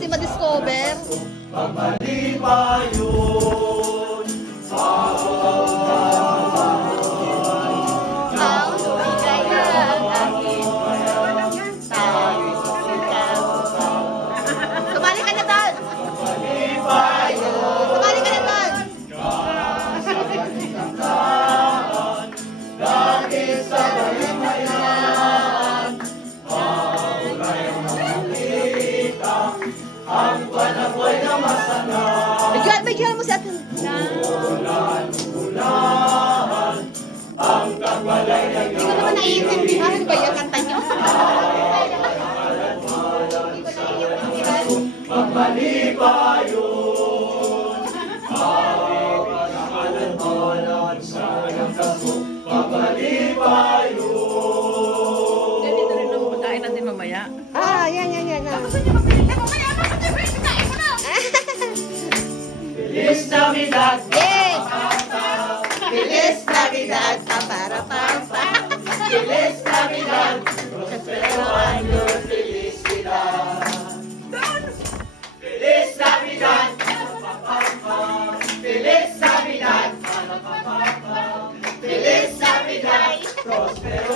natin ma-discover. Pagmalipayon sa Ang kaya aking tayo ikaw. Sumali ka na doon! Sumali ka na doon! dahil sa balimayan, mauray ang nakikita, ang panaboy na masana. Bigyan mo si Ate. Ulan, ang kabalay na Hindi ko naman naiintindihan. Ano ba yung kanta niyo? pagmalipayon, awit na alanmanan sa nagkaso, pagmalipayon. Ganito rin ang pagkain natin mamaya. Yan. Feliz Navidad, Yay! Feliz Navidad! Pa-para-pa-pa! Feliz Navidad, prospero año, felicidad. Feliz Navidad, Feliz Navidad, Feliz Navidad, prospero